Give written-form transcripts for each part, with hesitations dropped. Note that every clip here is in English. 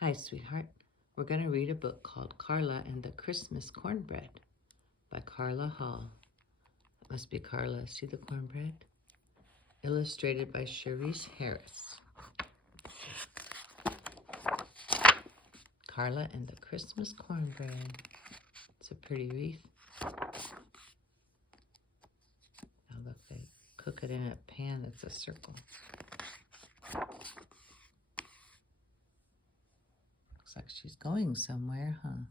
Hi, sweetheart. We're going to read a book called Carla and the Christmas Cornbread by Carla Hall. It must be Carla. See the cornbread? Illustrated by Cherise Harris. Carla and the Christmas Cornbread. It's a pretty wreath. Now look, they cook it in a pan that's a circle. Looks like she's going somewhere, huh?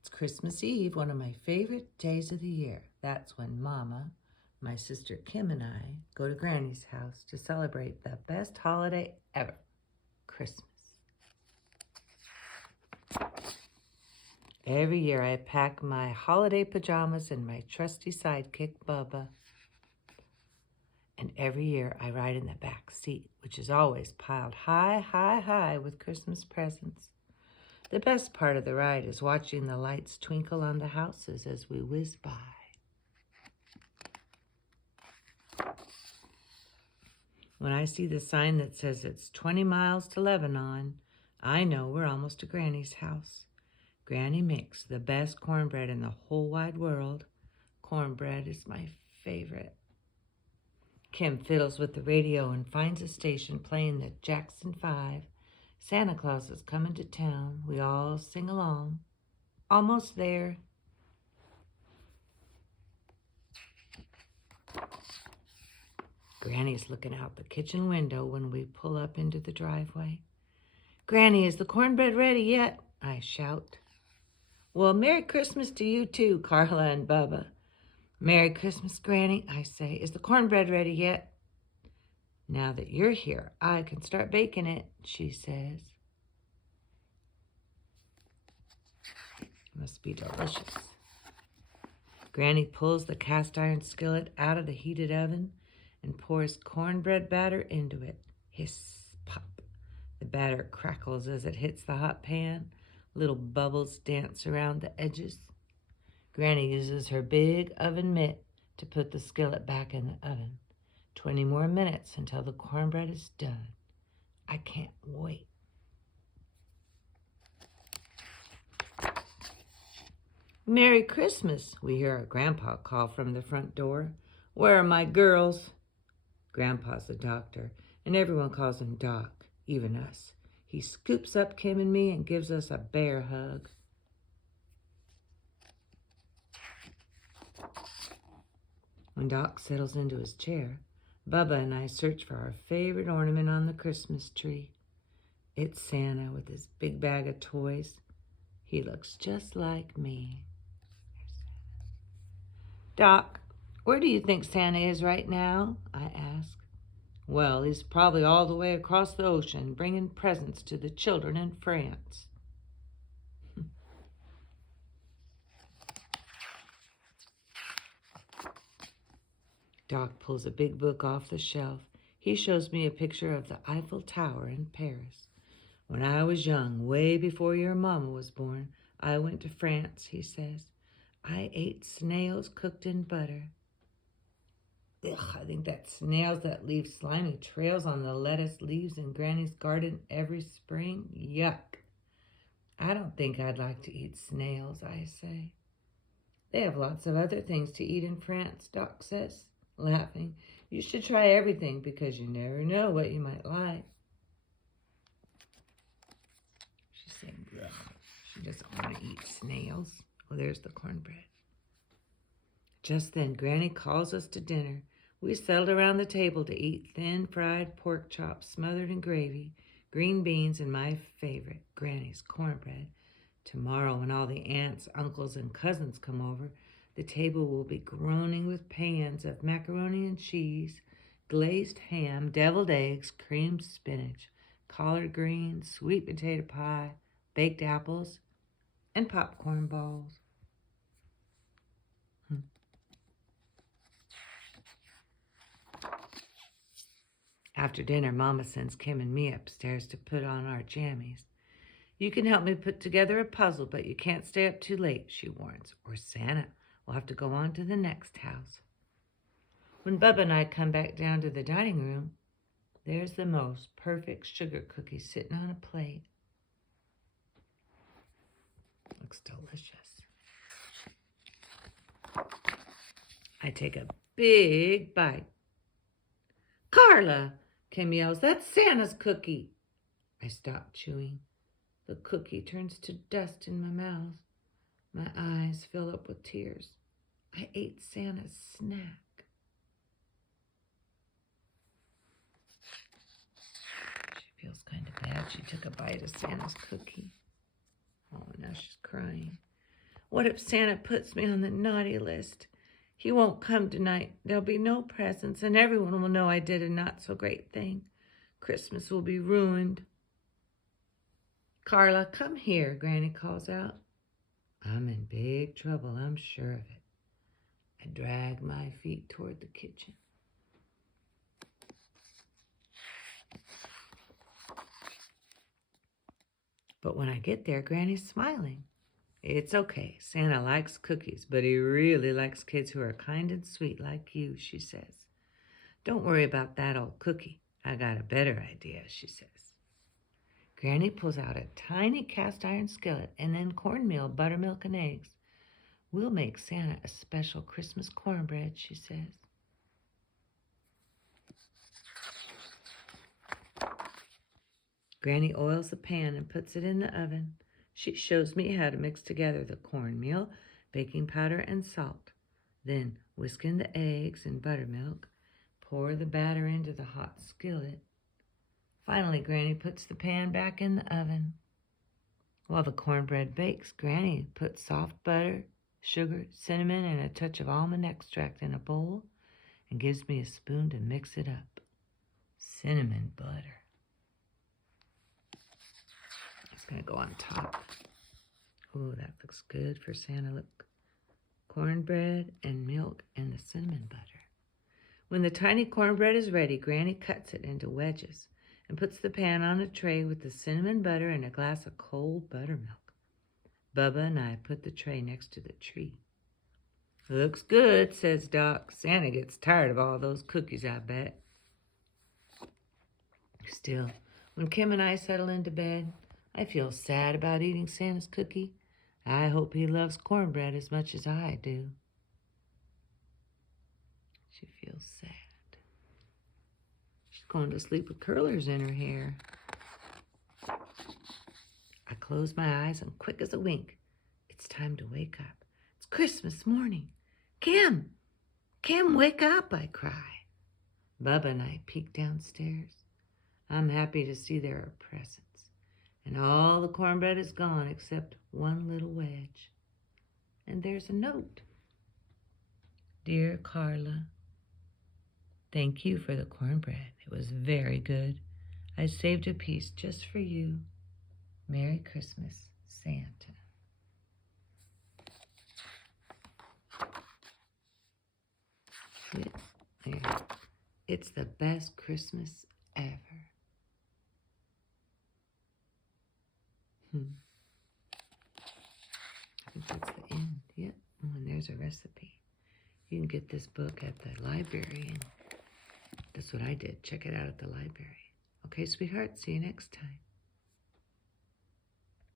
It's Christmas Eve, one of my favorite days of the year. That's when Mama, my sister Kim, and I go to Granny's house to celebrate the best holiday ever, Christmas. Every year I pack my holiday pajamas and my trusty sidekick, Bubba. And every year I ride in the back seat, which is always piled high, high, high with Christmas presents. The best part of the ride is watching the lights twinkle on the houses as we whiz by. When I see the sign that says it's 20 miles to Lebanon, I know we're almost to Granny's house. Granny makes the best cornbread in the whole wide world. Cornbread is my favorite. Kim fiddles with the radio and finds a station playing the Jackson 5. Santa Claus is coming to town. We all sing along. Almost there. Granny's looking out the kitchen window when we pull up into the driveway. Granny, is the cornbread ready yet? I shout. Well, Merry Christmas to you too, Carla and Bubba. Merry Christmas, Granny, I say. Is the cornbread ready yet? Now that you're here, I can start baking it, she says. Must be delicious. Granny pulls the cast iron skillet out of the heated oven and pours cornbread batter into it. Hiss, pop. The batter crackles as it hits the hot pan. Little bubbles dance around the edges. Granny uses her big oven mitt to put the skillet back in the oven. 20 more minutes until the cornbread is done. I can't wait. Merry Christmas, we hear our grandpa call from the front door. Where are my girls? Grandpa's a doctor, and everyone calls him Doc, even us. He scoops up Kim and me and gives us a bear hug. When Doc settles into his chair, Bubba and I search for our favorite ornament on the Christmas tree. It's Santa with his big bag of toys. He looks just like me. Doc, where do you think Santa is right now? I ask. Well, he's probably all the way across the ocean bringing presents to the children in France. Doc pulls a big book off the shelf. He shows me a picture of the Eiffel Tower in Paris. When I was young, way before your mama was born, I went to France, he says. I ate snails cooked in butter. Ugh, I think that snails that leave slimy trails on the lettuce leaves in Granny's garden every spring. Yuck. I don't think I'd like to eat snails, I say. They have lots of other things to eat in France, Doc says, laughing. You should try everything because you never know what you might like. She's saying, ugh, she doesn't want to eat snails. Oh, there's the cornbread. Just then, Granny calls us to dinner. We settled around the table to eat thin fried pork chops smothered in gravy, green beans, and my favorite, Granny's cornbread. Tomorrow, when all the aunts, uncles, and cousins come over, the table will be groaning with pans of macaroni and cheese, glazed ham, deviled eggs, creamed spinach, collard greens, sweet potato pie, baked apples, and popcorn balls. After dinner, Mama sends Kim and me upstairs to put on our jammies. You can help me put together a puzzle, but you can't stay up too late, she warns, or Santa will have to go on to the next house. When Bubba and I come back down to the dining room, there's the most perfect sugar cookie sitting on a plate. looks delicious. I take a big bite. Carla, Kim yells, that's Santa's cookie. I stop chewing. The cookie turns to dust in my mouth. My eyes fill up with tears. I ate Santa's snack. She feels kind of bad. She took a bite of Santa's cookie. Oh, now she's crying. What if Santa puts me on the naughty list? He won't come tonight. There'll be no presents, and everyone will know I did a not-so-great thing. Christmas will be ruined. Carla, come here, Granny calls out. I'm in big trouble, I'm sure of it. I drag my feet toward the kitchen. But when I get there, Granny's smiling. It's okay. Santa likes cookies, but he really likes kids who are kind and sweet like you, she says. Don't worry about that old cookie. I got a better idea, she says. Granny pulls out a tiny cast iron skillet and then cornmeal, buttermilk, and eggs. We'll make Santa a special Christmas cornbread, she says. Granny oils the pan and puts it in the oven. She shows me how to mix together the cornmeal, baking powder, and salt. Then whisk in the eggs and buttermilk. Pour the batter into the hot skillet. Finally, Granny puts the pan back in the oven. While the cornbread bakes, Granny puts soft butter, sugar, cinnamon, and a touch of almond extract in a bowl and gives me a spoon to mix it up. Cinnamon butter. It's going to go on top. Oh, that looks good for Santa. Look. Cornbread and milk and the cinnamon butter. When the tiny cornbread is ready, Granny cuts it into wedges and puts the pan on a tray with the cinnamon butter and a glass of cold buttermilk. Bubba and I put the tray next to the tree. Looks good, says Doc. Santa gets tired of all those cookies, I bet. Still, when Kim and I settle into bed, I feel sad about eating Santa's cookie. I hope he loves cornbread as much as I do. She feels sad. She's going to sleep with curlers in her hair. I close my eyes and quick as a wink. It's time to wake up. It's Christmas morning. Kim, wake up, I cry. Bubba and I peek downstairs. I'm happy to see there are presents. And all the cornbread is gone except one little wedge. And there's a note. Dear Carla, thank you for the cornbread. It was very good. I saved a piece just for you. Merry Christmas, Santa. It's the best Christmas ever. I think that's the end. Yep. Oh, and there's a recipe. You can get this book at the library, and that's what I did. Check it out at the library. Okay, sweetheart, see you next time.